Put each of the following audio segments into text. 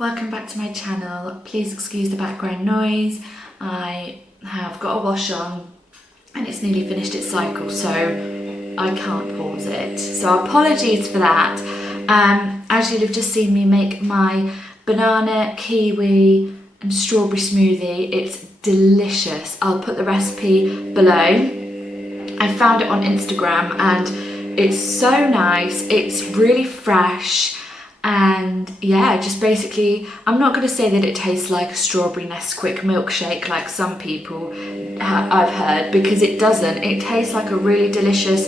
Welcome back to my channel. Please excuse the background noise. I have got a wash on and it's nearly finished its cycle, so I can't pause it. So apologies for that. As you'll have just seen me make my banana, kiwi and strawberry smoothie. It's delicious. I'll put the recipe below. I found it on Instagram and it's so nice. It's really fresh. And yeah, just basically, I'm not going to say that it tastes like a strawberry Nesquik milkshake like some people I've heard, because it doesn't. It tastes like a really delicious,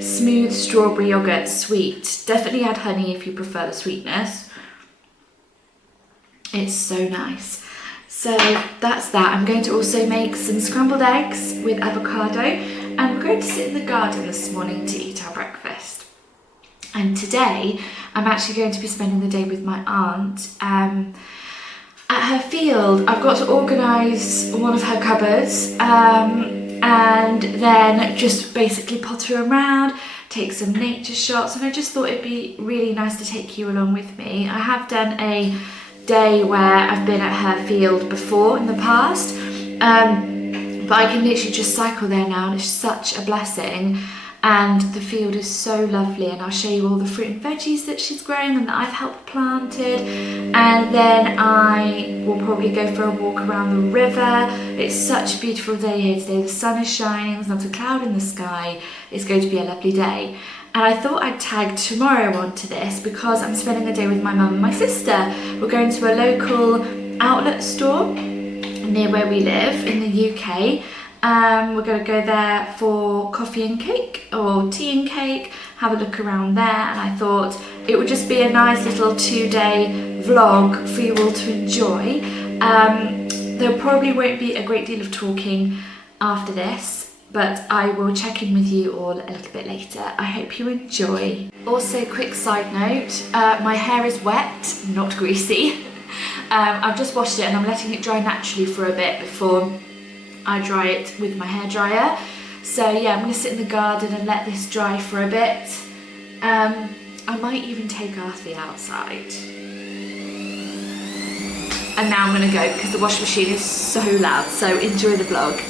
smooth strawberry yogurt, sweet. Definitely add honey if you prefer the sweetness. It's so nice. So that's that. I'm going to also make some scrambled eggs with avocado, and we're going to sit in the garden this morning to eat our breakfast. And today, I'm actually going to be spending the day with my aunt at her field. I've got to organise one of her cupboards and then just basically potter around, take some nature shots, and I just thought it'd be really nice to take you along with me. I have done a day where I've been at her field before in the past, but I can literally just cycle there now, and it's such a blessing. And the field is so lovely, and I'll show you all the fruit and veggies that she's growing and that I've helped planted. And then I will probably go for a walk around the river. It's such a beautiful day here today. The sun is shining, there's not a cloud in the sky. It's going to be a lovely day. And I thought I'd tag tomorrow onto this because I'm spending the day with my mum and my sister. We're going to a local outlet store near where we live in the UK. We're going to go there for coffee and cake, or tea and cake, have a look around there, and I thought it would just be a nice little 2-day vlog for you all to enjoy. There probably won't be a great deal of talking after this, but I will check in with you all a little bit later. I hope you enjoy. Also, quick side note, my hair is wet, not greasy. I've just washed it and I'm letting it dry naturally for a bit before I dry it with my hairdryer. So yeah, I'm going to sit in the garden and let this dry for a bit. I might even take Arthie outside. And now I'm going to go because the washing machine is so loud, so enjoy the vlog.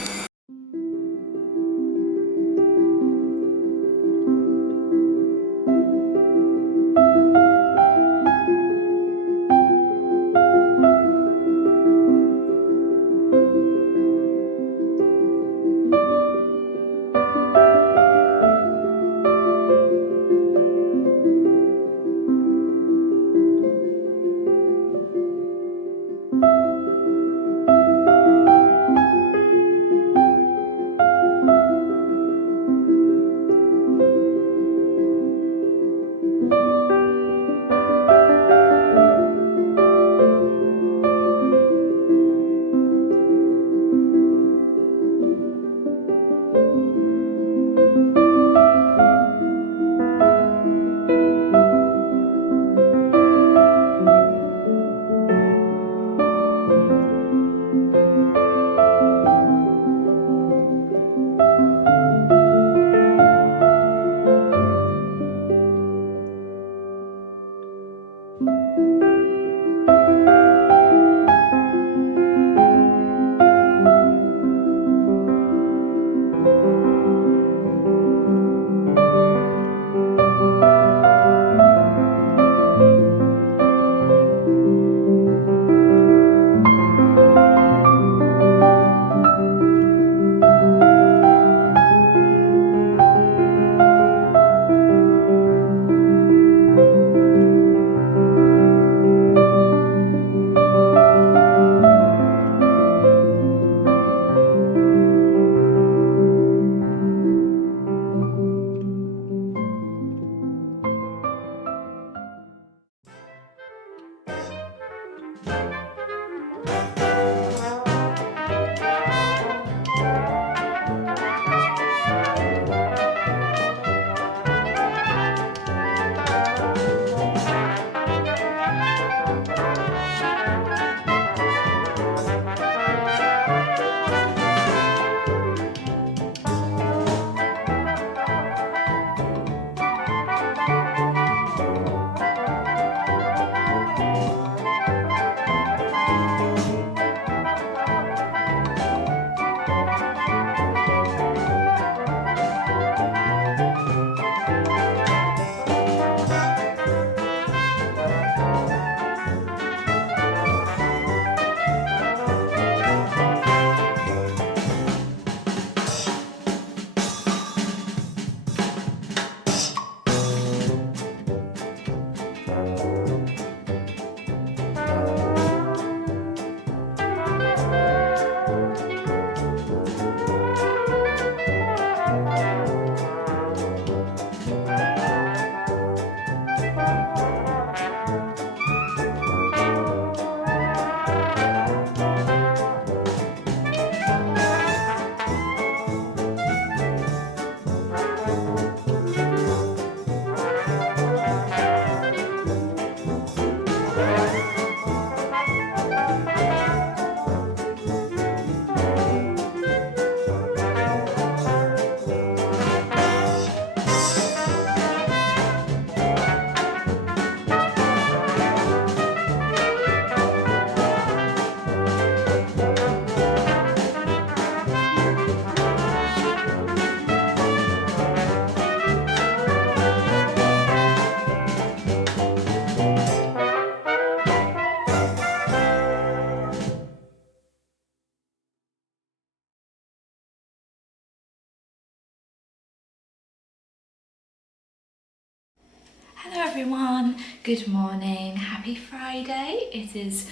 everyone, good morning, happy Friday. It is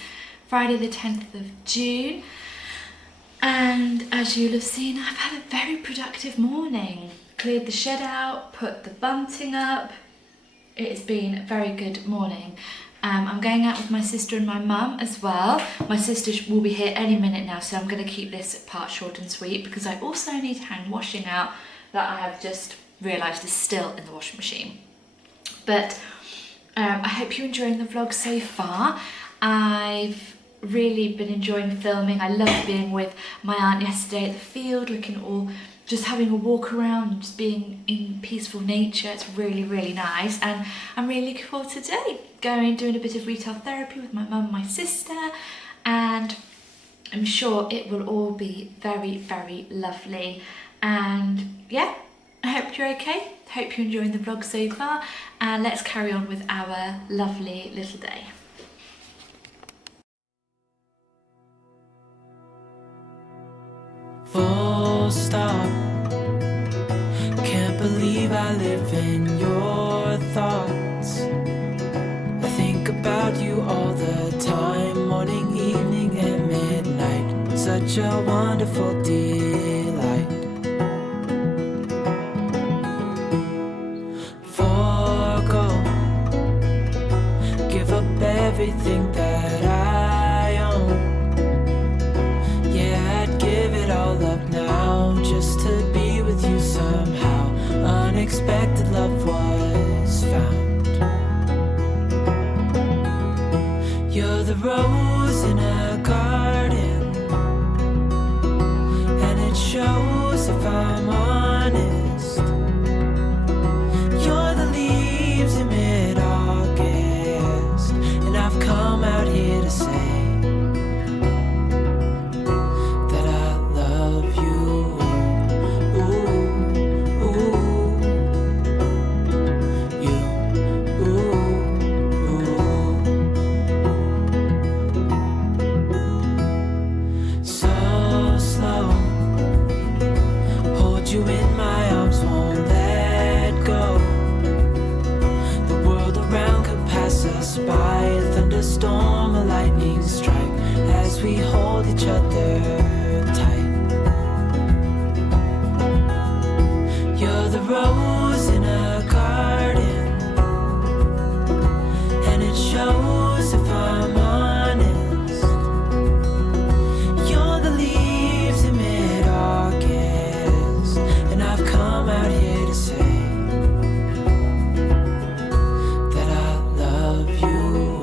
Friday the 10th of June and as you'll have seen, I've had a very productive morning. Cleared the shed out, put the bunting up. It's been a very good morning. I'm going out with my sister and my mum as well. My sister will be here any minute now, so I'm going to keep this part short and sweet because I also need to hang washing out that I have just realised is still in the washing machine. But I hope you're enjoying the vlog so far. I've really been enjoying filming. I loved being with my aunt yesterday at the field, looking at all, just having a walk around and just being in peaceful nature. It's really, really nice. And I'm really looking forward to today, doing a bit of retail therapy with my mum and my sister. And I'm sure it will all be very, very lovely. And yeah, I hope you're okay. Hope you're enjoying the vlog so far. And let's carry on with our lovely little day. Full stop. Can't believe I live in your thoughts. I think about you all the time, morning, evening, and midnight. Such a wonderful delight. Forgo, give up everything that I own. Yeah, I'd give it all up now just to be with you somehow. Unexpected love was found. You're the rose in a garden, and it shows if I'm honest. You're the leaves in mid-August, and I've come out here to say we hold each other tight. You're the rose in a garden, and it shows if I'm honest. You're the leaves in mid-August, and I've come out here to say that I love you.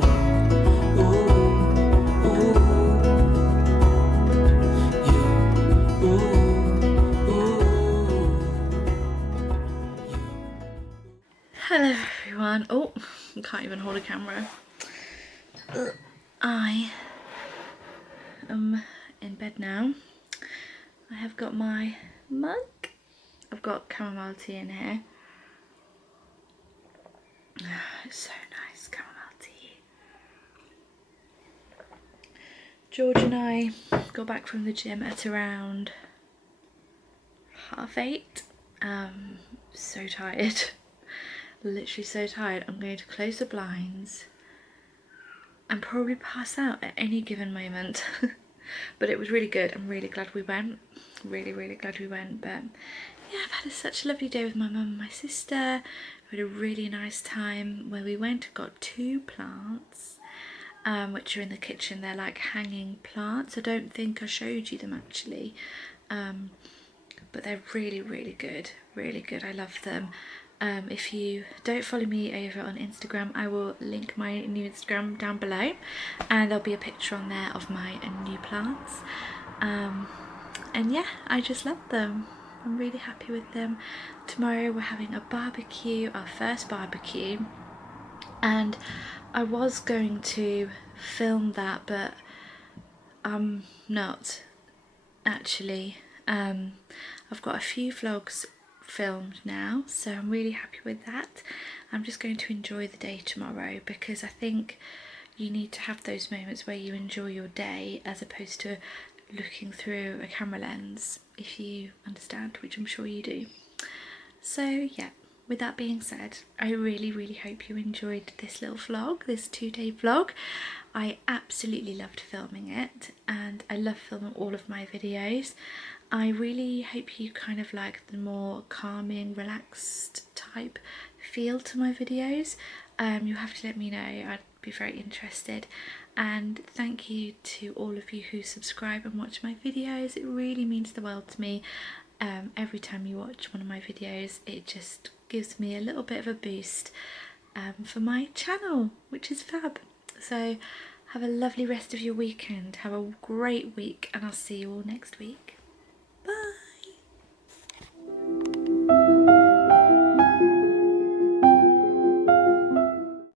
Hello everyone. Oh, I can't even hold a camera. I am in bed now. I have got my mug. I've got chamomile tea in here. It's so nice, chamomile tea. George and I got back from the gym at around 8:30. So tired. Literally so tired. I'm going to close the blinds and probably pass out at any given moment. But it was really good. I'm really glad we went. Really, really glad we went. But yeah, I've had such a lovely day with my mum and my sister. We had a really nice time where we went and got 2 plants, which are in the kitchen. They're like hanging plants. I don't think I showed you them actually. But they're really, really good. Really good. I love them. If you don't follow me over on Instagram, I will link my new Instagram down below, and there'll be a picture on there of my new plants. And yeah, I just love them. I'm really happy with them. Tomorrow we're having a barbecue, our first barbecue, and I was going to film that, but I'm not actually. I've got a few vlogs filmed now, so I'm really happy with that. I'm just going to enjoy the day tomorrow because I think you need to have those moments where you enjoy your day as opposed to looking through a camera lens, if you understand, which I'm sure you do. So yeah, with that being said, I really hope you enjoyed this little vlog, this 2-day vlog. I absolutely loved filming it, and I love filming all of my videos. I really hope you kind of like the more calming, relaxed type feel to my videos. You'll have to let me know, I'd be very interested. And thank you to all of you who subscribe and watch my videos. It really means the world to me. Every time you watch one of my videos, it just gives me a little bit of a boost for my channel, which is fab. So have a lovely rest of your weekend, have a great week, and I'll see you all next week.